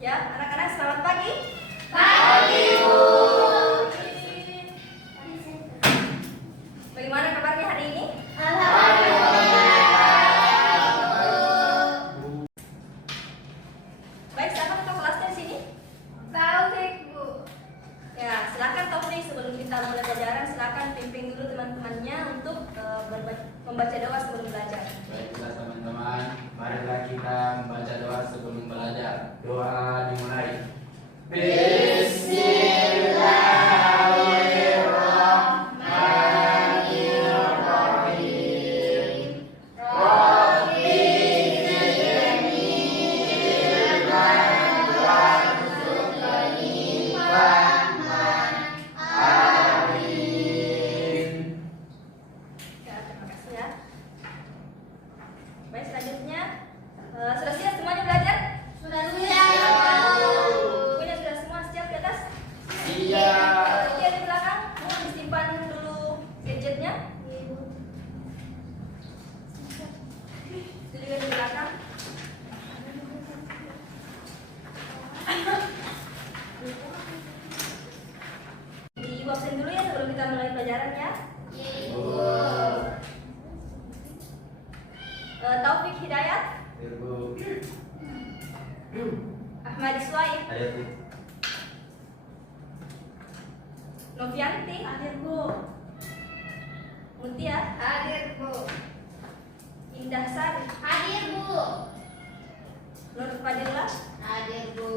Ya, anak-anak selamat pagi. Pagi, Bu. Bagaimana kabarnya hari ini? Baik, siapa ketua kelasnya di sini? Taufik, Bu. Ya, silakan Taufik, sebelum kita mulai pelajaran, silakan pimpin dulu teman-temannya untuk membaca doa sebelum belajar. Baiklah teman-teman, marilah kita membaca doa sebelum belajar. Doa dimulai. Bismillahirrahmanirrahim. Rabbi zidni ilman warzuqni fahman. Amin. Ya, terima kasih ya. Baik, selanjutnya sudah siap semuanya belajar? Sudah siap. Bukunya sudah semua siap di atas? Siap. Iya, di belakang mau disimpan dulu gadgetnya. Itu juga di belakang. Di absen dulu ya sebelum kita mulai pelajaran ya. Taufik Hidayat, Ibu. Ahmad Iswaib, Ada Bu. Novianti, Hadir, Bu. Mutia, Hadir, Bu. Indah Sari, Hadir, Bu. Nur Fadillah, Hadir, Bu.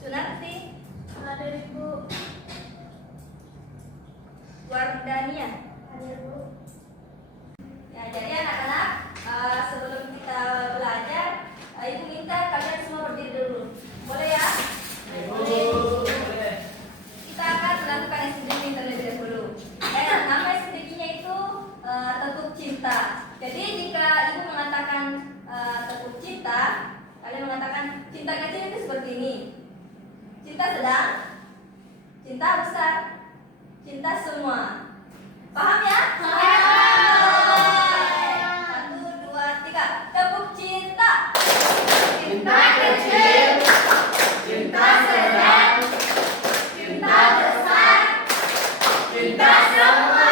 Sunarti, Hadir, Bu. Wardania. Hadir, Bu. Ya, jadi anak-anak, sebelum kita belajar, Ibu minta kalian semua berdiri dulu. Boleh ya? Boleh. Kita akan melakukan SDG terlebih dahulu. Nama SDG-nya itu Tekuk Cinta. Jadi jika Ibu mengatakan Tekuk Cinta, kalian mengatakan cinta kecil itu seperti ini. Cinta sedang, cinta besar, cinta semua. Paham ya? Satu, dua, tiga. Tekuk cinta. Cinta kecil, cinta sedang, cinta besar, cinta semua.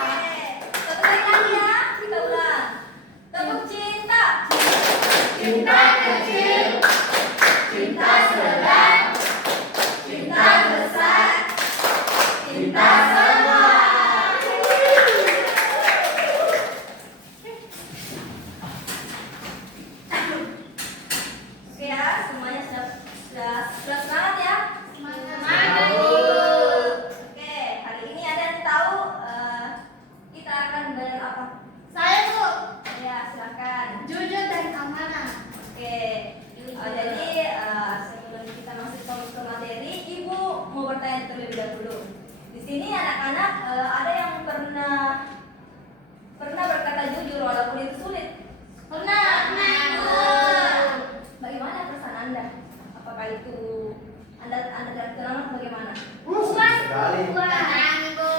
Oke. Satu kali lagi ya. Kita ulang. Tekuk cinta. Cinta kecil, cinta sedang, cinta besar, cinta semua. Oke ya, semuanya sudah semangat ya. Semangat, Bu. Oke, hari ini ada yang tahu kita akan belajar apa? Saya, Bu. Ya, silakan. Jujur dan amanah. Oke, jadi sebelum kita masuk ke materi, Ibu mau bertanya terlebih dahulu. Di sini anak-anak ada yang pernah berkata jujur walaupun itu sulit. Pernah, Bu. Bagaimana perasaan Anda? Apakah itu Anda tenang bagaimana? Puas, sekali. Tenang, Bu.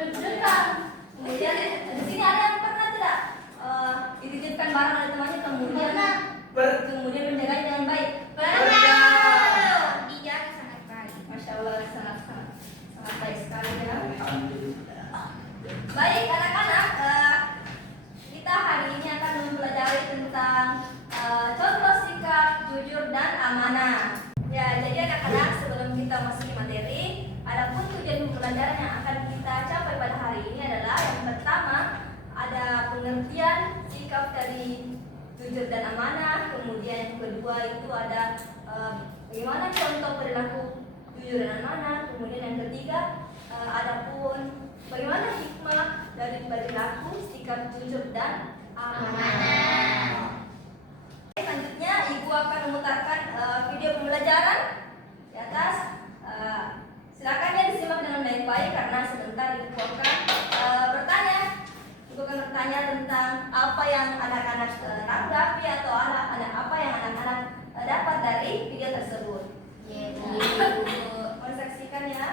Deg-degan. Kemudian di sini ada yang pernah tidak dititipkan barang oleh temannya kemudian menjaganya dengan baik? Pernah. Dijaga sangat baik. Masya Allah, sangat baik sekali ya. Alhamdulillah. Baik anak-anak, kita hari ini akan mempelajari tentang contoh sikap jujur dan amanah. Ya, jadi anak-anak sebelum kita masuk ke materi, adapun tujuan pembelajaran yang akan kita capai pada hari ini adalah yang pertama ada pengertian sikap dari jujur dan amanah, kemudian yang kedua itu ada bagaimana contoh perilaku jujur dan amanah, kemudian yang ketiga adapun bagaimana hikmah dari perilaku sikap jujur dan amanah. Selanjutnya Ibu akan memutarkan video pembelajaran di atas. Silakan ya disimak dengan baik-baik karena sebentar Ibu akan bertanya. Ibu akan bertanya tentang apa yang anak-anak tanggapi atau apa yang anak-anak dapat dari video tersebut. Mau saksikan ya.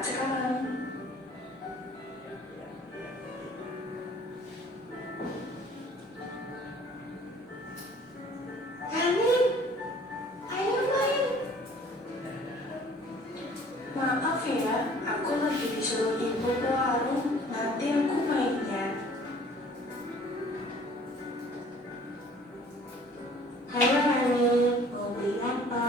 saat sekarang. Rani, ayo main. Maaf ya, aku lagi disuruh ibu ke warung, nanti aku mainnya. Halo Rani, mau beli apa?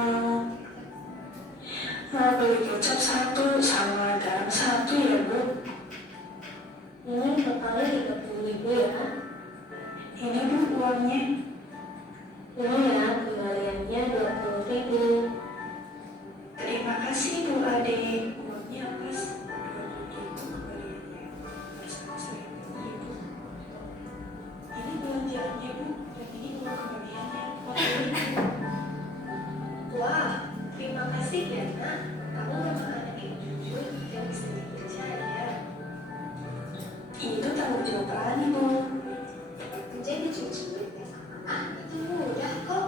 Mau beli kecap 1 sama garam 1 ya Bu. Ini totalnya 30.000 ya. Ini Bu uangnya. Ini ya, kembaliannya 20.000. Terima kasih Bu Ade. Uangnya pas 20.000 kembaliannya. Bersama seribu Ibu. Ini belanjaannya Bu, dan ini uang kembaliannya 40.000. Wah, terima kasih ya Nak. Kamu memang anak yang jujur yang bisa dipercaya. Itu tanggung jawab Rani Bu. Menjadi jujur itu mudah kok.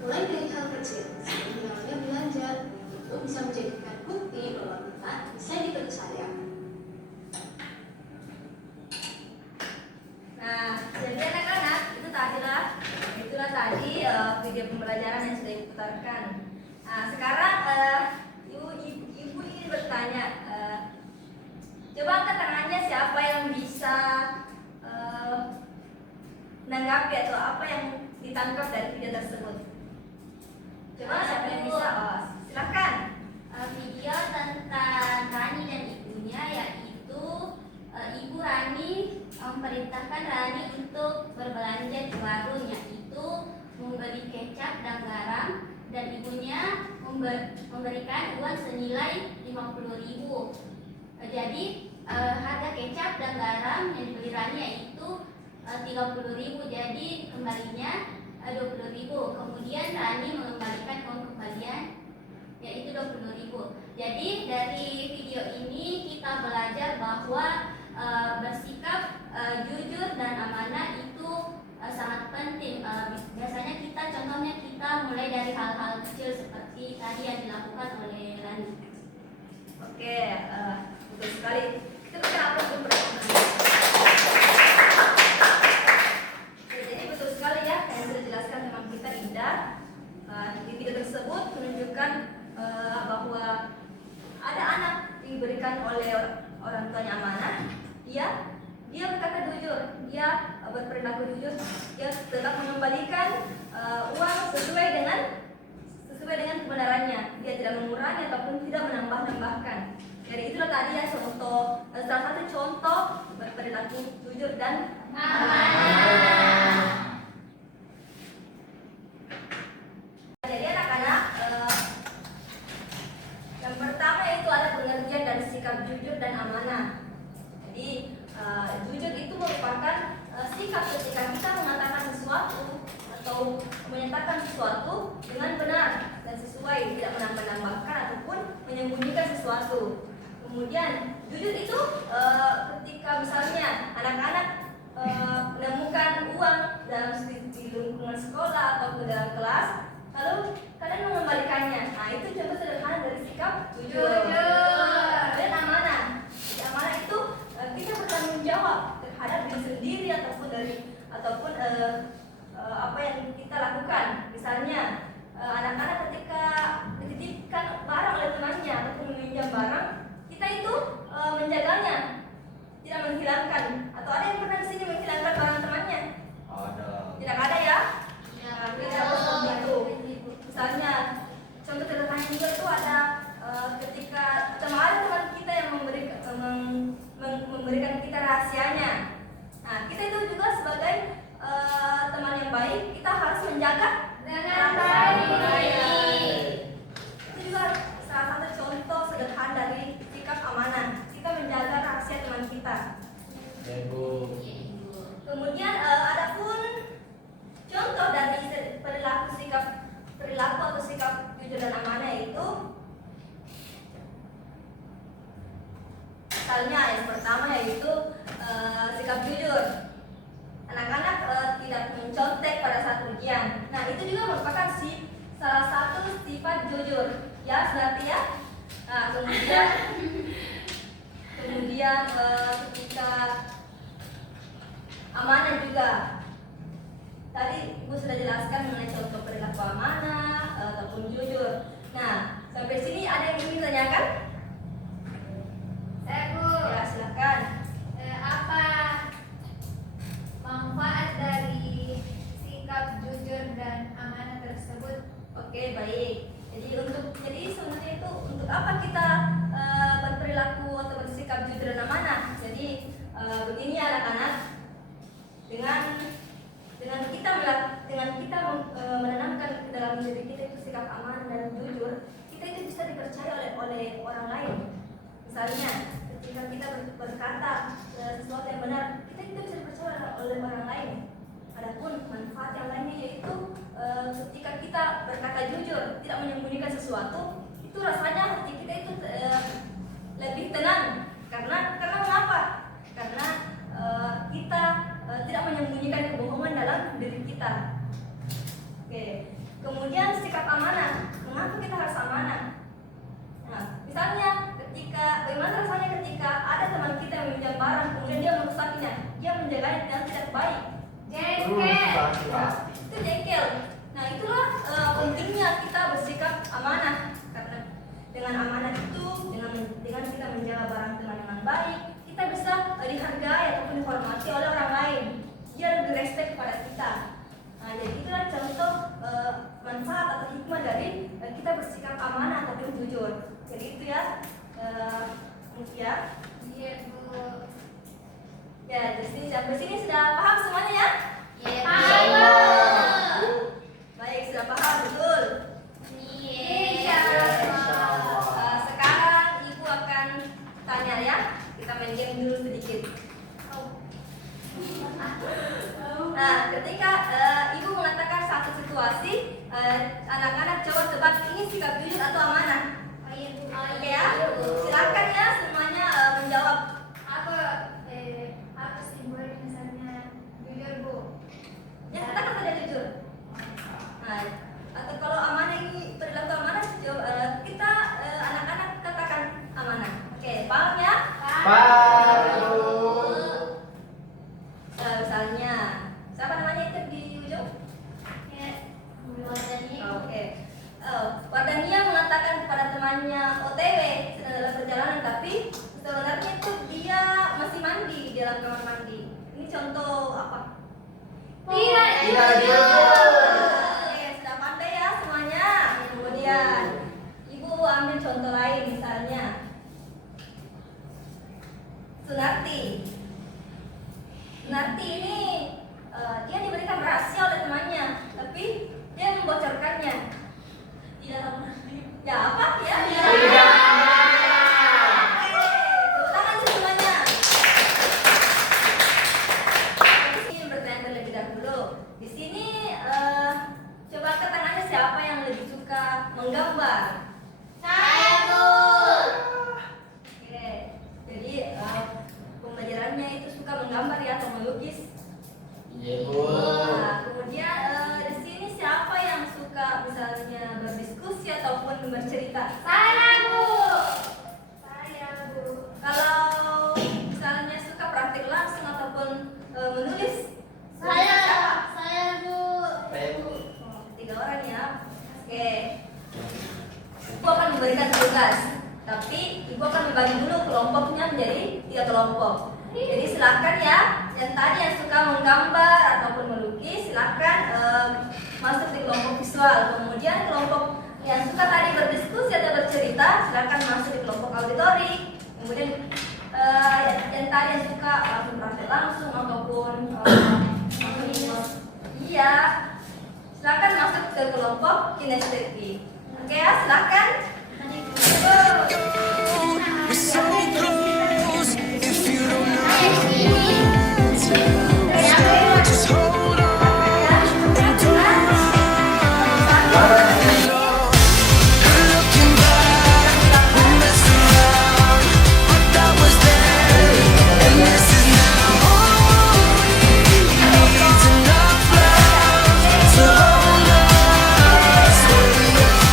Mulai dari hal kecil, seperti halnya belanja, itu bisa menjadikan bukti bahwa kita bisa dipercaya. Nah, jadi anak-anak itulah tadi video pembelajaran yang sudah diputarkan. Nah, sekarang ibu ingin bertanya, coba angkat tangannya siapa yang bisa menanggapi atau apa yang ditangkap dari video tersebut. Coba siapa yang bisa? Oh, silakan. Video tentang Rani dan ibunya, yaitu Ibu Rani memerintahkan Rani untuk berbelanja di warung, yaitu membeli kecap dan garam, dan ibunya memberikan uang senilai 50.000. Jadi harga kecap dan garam yang dibeli Rani yaitu 30.000, jadi kembalinya 20.000. Kemudian Rani mengembalikan uang kembalian yaitu 20.000. Jadi dari video ini kita belajar bahwa bersikap jujur dan amanah itu sangat penting. Biasanya contohnya kita mulai dari hal-hal kecil seperti tadi yang dilakukan oleh Rani. Oke, betul sekali. Kita berikan aplaus untuk mereka. Jadi betul sekali ya yang sudah dijelaskan teman kita Indah. Di video tersebut menunjukkan bahwa ada anak diberikan oleh orang tuanya amanah. Dia berkata jujur, dia berperilaku jujur, dia tetap mengembalikan uang sesuai dengan kebenarannya. Dia tidak mengurangi ataupun tidak menambah-nambahkan. Jadi itulah tadi ya salah satu contoh berperilaku jujur dan amanah. Jadi anak-anak, yang pertama itu ada pengertian dari sikap jujur dan amanah. Jadi jujur itu merupakan sikap ketika kita mengatakan sesuatu atau menyatakan sesuatu dengan benar dan sesuai, tidak menambah-nambahkan ataupun menyembunyikan sesuatu. Kemudian jujur itu ketika misalnya anak-anak menemukan uang dalam di lingkungan sekolah atau dalam kelas, lalu kalian mengembalikannya. Nah, itu contoh sederhana dari sikap jujur. Dan amanah. Jadi amanah itu kita bertanggung jawab terhadap diri sendiri ataupun apa yang kita lakukan. Misalnya anak-anak ketika dititipkan barang oleh temannya ataupun meminjam barang, kita itu menjaganya, tidak menghilangkan. Atau ada yang pernah di sini menghilangkan barang temannya? Ada. Tidak ada ya? Tidak seperti itu. Misalnya contoh sederhana juga itu ada ketika teman kita yang memberikan kita rahasianya. Nah, kita itu juga sebagai teman yang baik, kita harus menjaga dengan baik. Itu juga salah satu contoh sederhana dari sikap amanah. Kita menjaga rahasia teman kita. Ibu. Kemudian ada pun contoh dari perilaku atau sikap jujur dan amanah itu, misalnya yang pertama yaitu sikap jujur. Anak-anak tidak mencontek pada saat ujian. Nah, itu juga merupakan salah satu sifat jujur. Ya, berarti ya. Nah, kemudian Sampai sini ada yang ingin tanyakan? Saya Bu, Ya, silakan. apa manfaat dari sikap jujur dan amanah tersebut? Oke, baik. Jadi sebenarnya itu untuk apa kita berperilaku atau bersikap jujur dan amanah? Jadi begini anak-anak, dengan kita menanamkan ke dalam diri kita itu sikap amanah dan jujur, kita itu bisa dipercaya oleh orang lain. Misalnya, ketika kita berkata sesuatu yang benar, kita itu bisa dipercaya oleh orang lain. Adapun manfaat yang lainnya yaitu ketika kita berkata jujur, tidak menyembunyikan sesuatu, itu rasanya hati kita itu lebih tenang. Karena mengapa? Karena kita tidak menyembunyikan kebohongan dalam diri kita. Oke. Kemudian sikap amanah. Mengapa kita harus amanah? Nah, misalnya bagaimana rasanya ketika ada teman kita yang meminjam barang, kemudian dia merusaknya, dia menjaganya dengan tidak baik. Itu jengkel. Nah, itulah pentingnya kita bersikap amanah. Karena dengan amanah itu, dengan kita menjaga barang dengan baik, kita bisa dihargai ataupun dihormati oleh orang lain. Dia lebih respect kepada kita. Nah, jadi itulah contoh manfaat atau hikmah dari kita bersikap amanah ataupun jujur. Jadi itu ya, ya. Iya Bu. Ya, sampai sini sudah paham semuanya ya? Iya Bu. Baik, sudah paham betul. Iya. Sekarang Ibu akan tanya ya. Kita main game dulu sedikit. Nah, ketika Ibu mengatakan satu situasi, anak-anak coba tebak ini sikap jujur atau amanah. Oke ya, silakan ya semuanya menjawab. Apa simbol misalnya jujur Bu? Ya, katakan saja jujur. Nah, atau kalau amanah ini perilaku amanah, kita anak-anak katakan amanah. Oke, paham ya? Misalnya, siapa namanya itu di ujung? Oke. Wardania mengatakan kepada temannya OTW sedang dalam perjalanan, tapi sebenarnya itu dia masih mandi di dalam kamar mandi. Ini contoh apa? Tidak jujur. Oke, sudah pandai ya semuanya. Kemudian Ibu ambil contoh lain, misalnya Sunarti. Sunarti ini dia diberikan rahasia oleh temannya, tapi dia membocorkannya. Ya apa? Ya. Tepuk tangan semuanya. Di sini bertanya terlebih dahulu. Di sini coba angkat tangannya siapa yang lebih suka menggambar? Saya Bu. Oke. Jadi pembelajarannya itu suka menggambar ya atau melukis. Iya Bu. Nah, kemudian di sini siapa yang suka misalnya berdiskusi ataupun bercerita? Saya Bu. Kalau misalnya suka praktik langsung ataupun menulis? Saya Bu. Oh, 3 orang ya. Oke. Ibu akan memberikan tugas, tapi Ibu akan membagi dulu kelompoknya menjadi 3 kelompok. Jadi silakan ya, yang tadi yang suka menggambar ataupun melukis silakan masuk di kelompok visual. Kemudian kelompok yang suka tadi berdiskusi atau bercerita silakan masuk di kelompok auditori. Kemudian yang tadi yang suka langsung praktek langsung ataupun iya, silakan masuk ke kelompok kinestetik. Oke ya, silakan. We're so close. If you don't know, just hold on and don't run. Looking back, we messed around, but that was then, and this is now. All we need is enough love to hold us where we are.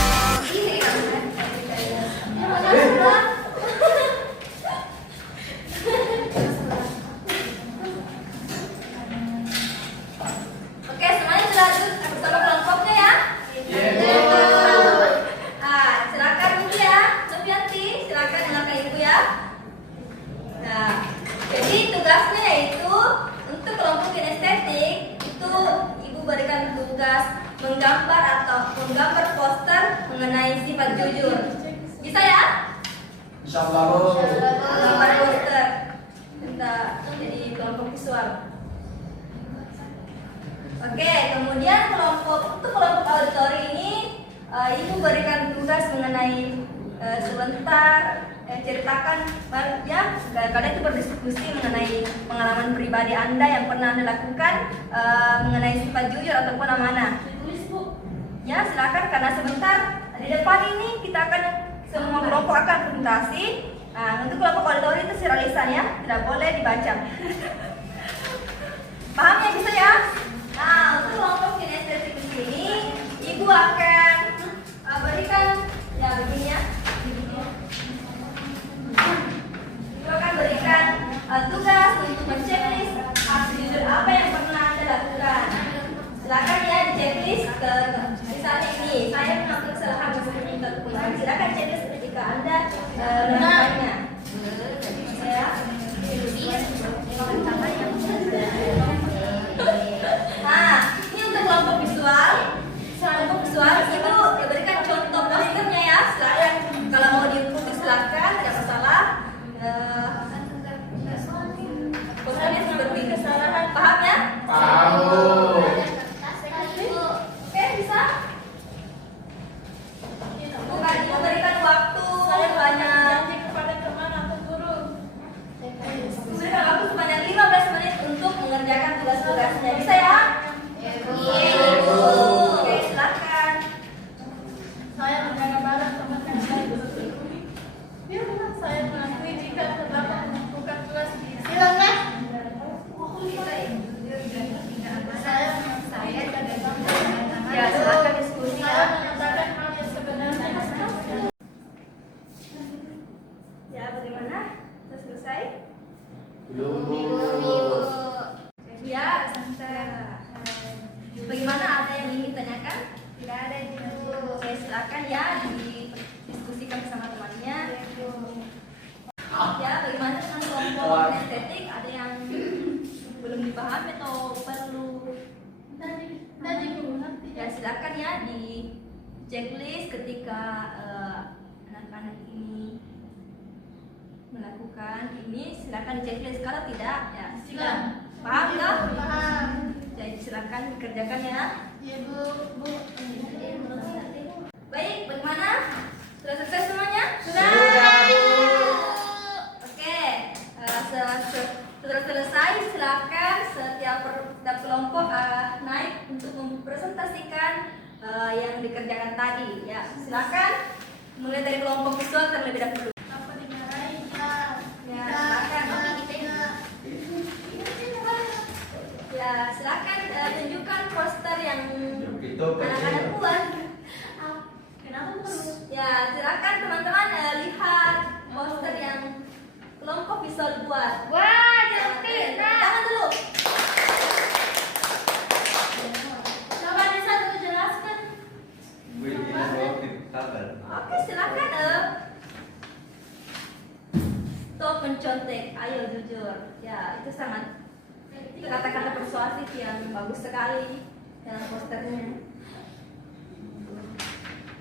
menggambar atau menggambar poster mengenai sifat jujur. Bisa ya? Insyaallah Bu. Gambar poster. Kita jadi kelompok visual. Oke, kemudian untuk kelompok auditori ini Ibu berikan tugas mengenai sebentar ceritakan ya kalian itu berdiskusi mengenai pengalaman pribadi Anda yang pernah Anda lakukan mengenai sifat jujur ataupun amanah. Tulis Bu. Ya, silakan karena sebentar di depan ini kita akan semua kelompok akan presentasi. Nah, untuk kelompok auditori itu secara lisan ya, tidak boleh dibaca. Paham ya, bisa ya? Nah, untuk kelompok kinestetik di sini, Ibu akan berikan ya begini ya. Ibu akan berikan tugas untuk men-checklist aksi jujur apa yang pernah Anda lakukan. Silakan ya di checklist ke misalnya ini saya mengambil kesalahan minta keputusan. Silakan checklist ketika Anda melakukannya. Ya. Nah, ini untuk kelompok visual. Kelompok visual Ibu berikan contoh posternya ya. Silakan kalau mau diikuti silakan, tidak masalah. Posternya seperti kesalahan, paham ya? Paham Bu. Oke, bisa? Bukan, Ibu berikan waktu banyak. kepada teman atau guru. Berikan waktu sebanyak 15 menit untuk mengerjakan tugas-tugasnya. Bisa ya? Iya, Ibu. Oke, silakan. Saya menjaga barang teman saya bersyukuri. Dia bilang saya mengakui jika terdapat melakukan tugas di Silang Mas. saya Ya, silakan diskusi saya ya. menyatakan hal yang sebenarnya. Ya, bagaimana? Sudah selesai? Belum Bu. Ya, bagaimana, ada yang ingin ditanyakan? Tidak ada Ibu. Oke, silakan ya didiskusikan bersama temannya. Ya, bagaimana dengan kelompok estetik? Ada yang belum dipahami atau perlu? Tadi Bu nanti. Ya, silakan ya di checklist ketika anak-anak ini melakukan ini, silakan di checklist. Kalau tidak, ya silakan. Paham nggak? Paham. Jadi silakan dikerjakan ya. Iya Bu. Baik, bagaimana? Sudah selesai semuanya? Sudah Bu. Oke, sudah selesai. Silakan setiap kelompok naik untuk mempresentasikan yang dikerjakan tadi. Ya, silakan mulai dari kelompok visual terlebih dahulu. Apa dimarahi? Ya, silakan. Ya, silakan tunjukkan poster yang Itu anak-anak kecil. buat. Kenapa perlu? Ya, silakan teman-teman lihat poster yang kelompok visual buat. Wah, cantik. Nah, Tangan dulu. Coba Nisa dulu jelaskan. Oke, silakan. Stop mencontek. Ayo jujur. Ya, itu sangat kata-kata persuasif yang bagus sekali dalam posternya.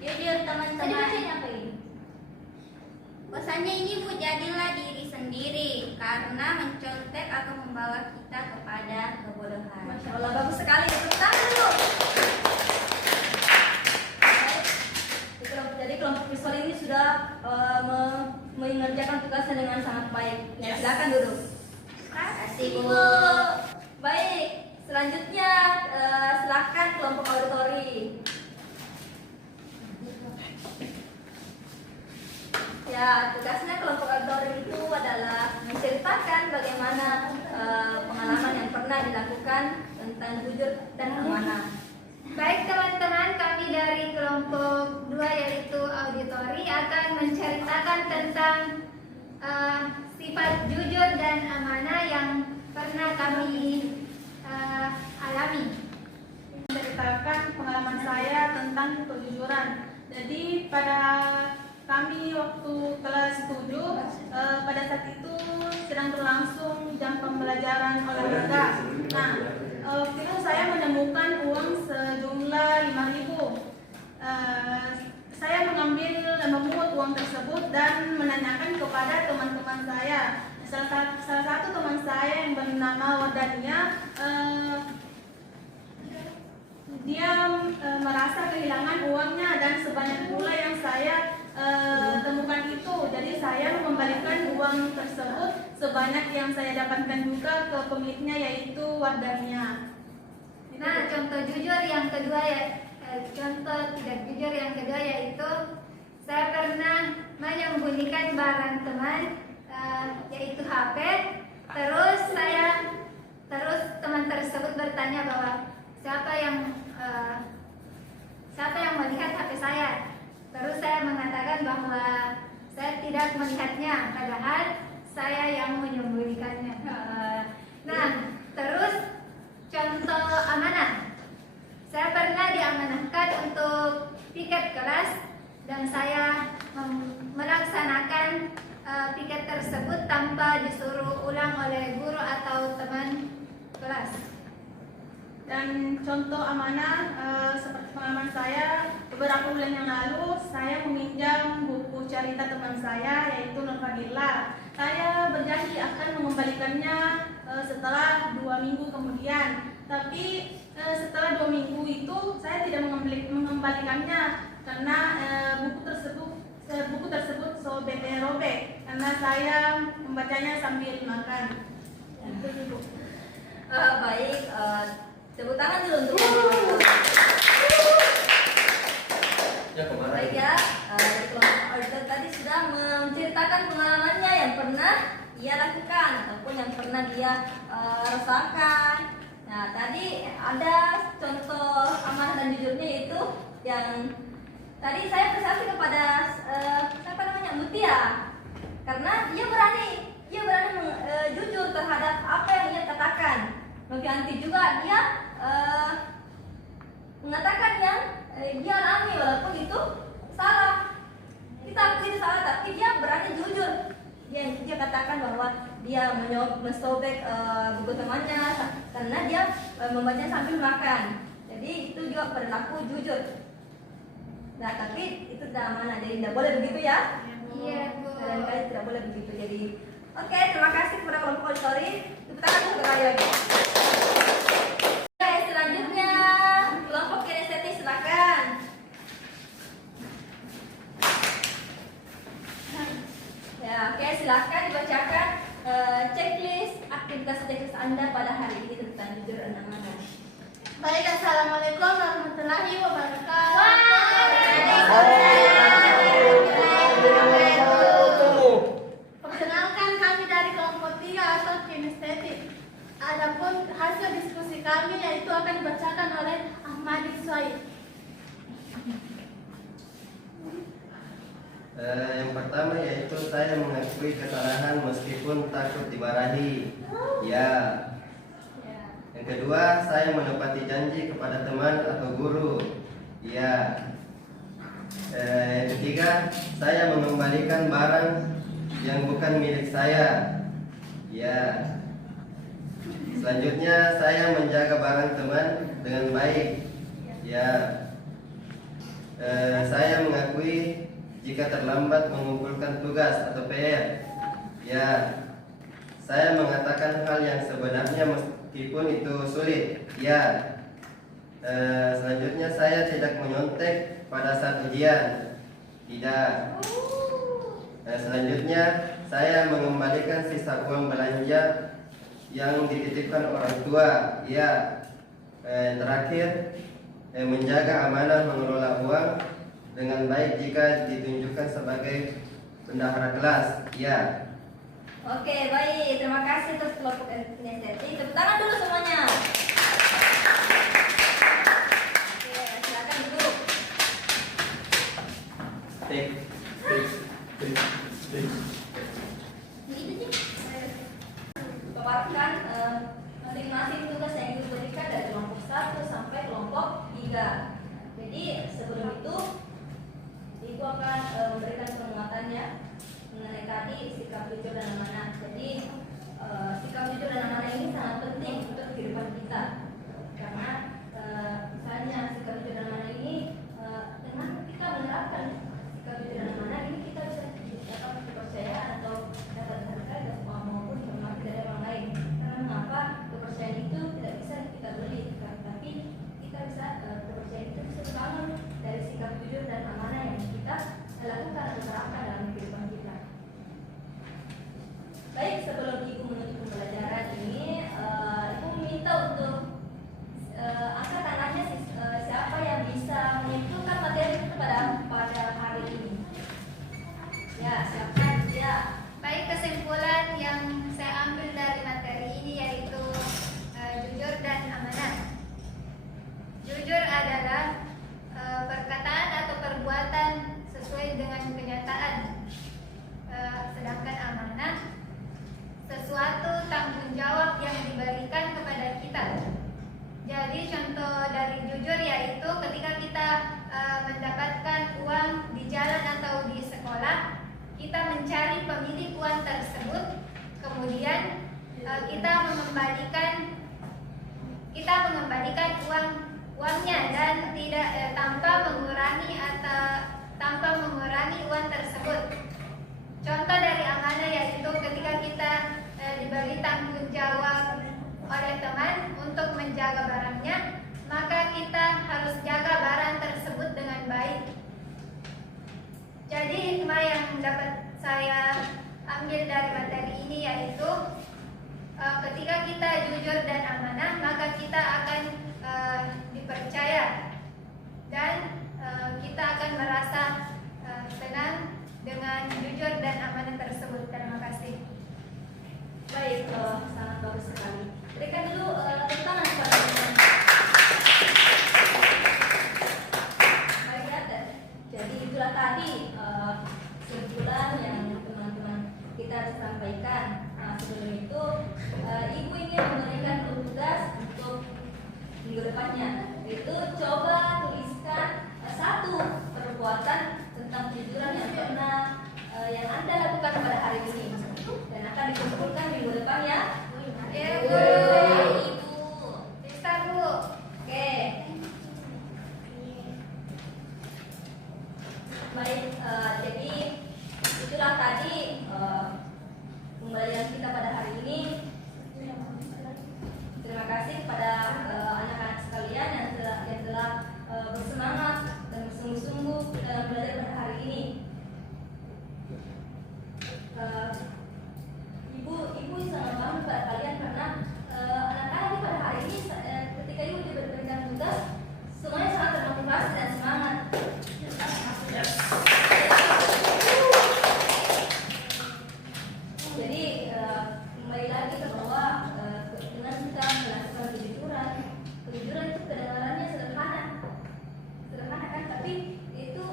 jujur teman-teman. apa ini? Pesannya ini Bu, jadilah diri sendiri karena mencontek akan membawa kita kepada kebodohan. Masya Allah, bagus sekali. Tepuk tangan dulu. Jadi kelompok visual ini sudah mengerjakan tugasnya dengan sangat baik. Ya, silakan duduk. Terima kasih Bu. Baik, selanjutnya silakan kelompok auditori. Ya, tugasnya kelompok auditori itu adalah menceritakan bagaimana pengalaman yang pernah dilakukan tentang jujur dan amanah. Baik teman-teman, kami dari kelompok 2 yaitu auditori akan menceritakan tentang sifat jujur dan amanah yang pernah kami alami. Menceritakan pengalaman saya tentang kejujuran. Jadi pada kami waktu kelas 7 pada saat itu sedang berlangsung jam pembelajaran olahraga. Nah, waktu itu saya menemukan uang sejumlah 5.000. Saya memungut uang tersebut dan menanyakan kepada teman-teman saya. Salah satu teman saya yang bernama Wardania, dia merasa kehilangan uangnya dan sebanyak pula yang saya temukan itu. Jadi saya mengembalikan uang tersebut sebanyak yang saya dapatkan juga ke pemiliknya, yaitu Wardania. Nah, contoh jujur yang kedua contoh tidak jujur yang kedua yaitu saya pernah menyembunyikan barang teman, yaitu HP. Terus teman tersebut bertanya bahwa siapa yang melihat HP saya. Terus saya mengatakan bahwa saya tidak melihatnya, padahal saya yang menyembunyikannya. Nah, terus contoh amanah. Saya pernah diamanahkan untuk piket kelas dan saya melaksanakan piket tersebut tanpa disuruh ulang oleh guru atau teman kelas. Dan contoh amanah, seperti pengalaman saya beberapa bulan yang lalu, saya meminjam buku cerita teman saya, yaitu Nur Fadila. Saya berjanji akan mengembalikannya setelah 2 minggu kemudian. Tapi setelah 2 minggu itu saya tidak mengembalikannya karena buku tersebut robek karena saya membacanya sambil makan. Itu Ibu. Baik, tepuk tangan dulu untuk Ya, kemarin. baik ya. Kelompok auditor tadi sudah menceritakan pengalamannya yang pernah ia lakukan ataupun yang pernah dia rasakan. Nah, tadi ada contoh amanah dan jujurnya, yaitu yang tadi saya bersaksi kepada siapa namanya, Mutia, karena dia berani jujur terhadap apa yang ia katakan. Novianti juga dia mengatakan yang dia alami, walaupun itu salah. Kita akui itu salah, tapi dia berani jujur. Dia katakan bahwa dia mensobek buku temannya karena dia membacanya sambil makan. Jadi itu juga perilaku jujur. Nah, tapi itu tidak amanah, jadi tidak boleh begitu ya. Iya, Bu. Kadang-kadang tidak boleh begitu. Jadi, oke, terima kasih kepada kelompok auditori. Tepuk tangan untuk kalian lagi. Oke, selanjutnya kelompok kinestetik, silakan. Ya, oke, silakan dibacakan checklist aktivitas Anda pada hari ini tentang jujur dan amanah. Baik, assalamualaikum warahmatullahi wabarakatuh. Perkenalkan, kami dari kelompok 3 atau kinestetik. Adapun hasil diskusi kami yaitu akan dibacakan oleh Ahmad Soid. Yang pertama yaitu saya mengakui kesalahan meskipun takut dimarahi. Ya. Yang kedua, saya menepati janji kepada teman atau guru. Ya. Yang ketiga, saya mengembalikan barang yang bukan milik saya. Ya. Selanjutnya, saya menjaga barang teman dengan baik. Ya. Saya mengakui jika terlambat mengumpulkan tugas atau PR. Ya. Saya mengatakan hal yang sebenarnya meskipun itu sulit. Ya. Selanjutnya, saya tidak menyontek pada saat ujian. Tidak. Selanjutnya, saya mengembalikan sisa uang belanja yang dititipkan orang tua. Ya. Terakhir, menjaga amanah mengelola uang dengan baik jika ditunjukkan sebagai bendahara kelas. Ya. Oke, baik. Terima kasih untuk kelompok kinestetik. Tepuk tangan dulu semuanya. Oke, silakan duduk. Paparkan masing-masing tugas yang diberikan dari kelompok 1 sampai kelompok 3. Jadi sebelum itu akan memberikan penguatannya mengenai tadi sikap jujur dan amanah. Jadi sikap jujur dan amanah ini sangat penting untuk kehidupan kita. Baik, sebelum Ibu menutup pembelajaran ini, Ibu meminta untuk angkat tangannya siapa yang bisa menyimpulkan materi pada hari ini. Ya, silakan ya. Baik, kesimpulan yang saya ambil dari materi ini yaitu jujur dan amanah. Jujur adalah perkataan atau perbuatan sesuai dengan kenyataan. Sedangkan amanah sesuatu tanggung jawab yang diberikan kepada kita. Jadi contoh dari jujur yaitu ketika kita mendapatkan uang di jalan atau di sekolah, kita mencari pemilik uang tersebut, kemudian kita mengembalikan uangnya dan tidak tanpa mengurangi uang tersebut. Contoh dari amanah yaitu ketika kita diberi tanggung jawab oleh teman untuk menjaga barangnya, maka kita harus jaga barang tersebut dengan baik. Jadi hikmah yang dapat saya ambil dari materi ini yaitu ketika kita jujur dan amanah, maka kita akan dipercaya dan kita akan merasa senang dengan jujur dan amanah tersebut. Terima kasih. Baik, sangat bagus sekali. Berikan dulu tepuk tangan kepada teman. Mari lihat. Jadi itulah tadi kesimpulan yang teman-teman kita sampaikan. Sebelum itu, Ibu ingin memberikan tugas untuk minggu depannya, yaitu coba tuliskan satu perbuatan tentang kejujuran yang Anda lakukan pada hari ini, dan akan dikumpulkan minggu depan ya. Ya, Bu. Ibu. Bisa, Bu. Oke. Baik, jadi itulah tadi pembelajaran kita pada hari ini. Terima kasih kepada anak-anak sekalian yang telah bersemangat dan bersungguh-sungguh dalam belajar pada hari ini. Ibu sangat bangga pada kalian karena anak-anak pada hari ini ketika Ibu diberikan tugas, semuanya sangat termotivasi dan semangat. Jadi kembali lagi ke bahwa dengan kita melakukan kejujuran itu kedengarannya sederhana kan, tapi itu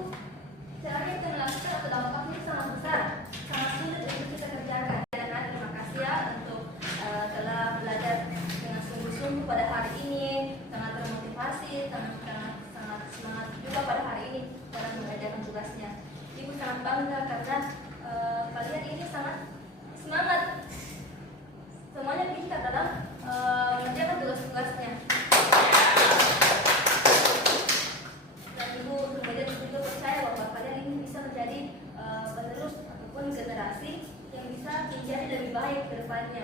caranya kita melakukan atau dampaknya sangat besar, sangat sulit untuk kita kerjakan. Dan terima kasih ya untuk telah belajar dengan sungguh-sungguh pada hari ini, sangat termotivasi, sangat semangat juga pada hari ini dalam mengerjakan tugasnya. Ibu sangat bangga karena kalian ini sangat semangat, semuanya pintar dalam mengerjakan tugas-tugasnya. Dan Ibu kemudian juga percaya bahwa kalian ini bisa menjadi penerus ataupun generasi yang bisa menjadi lebih baik ke depannya.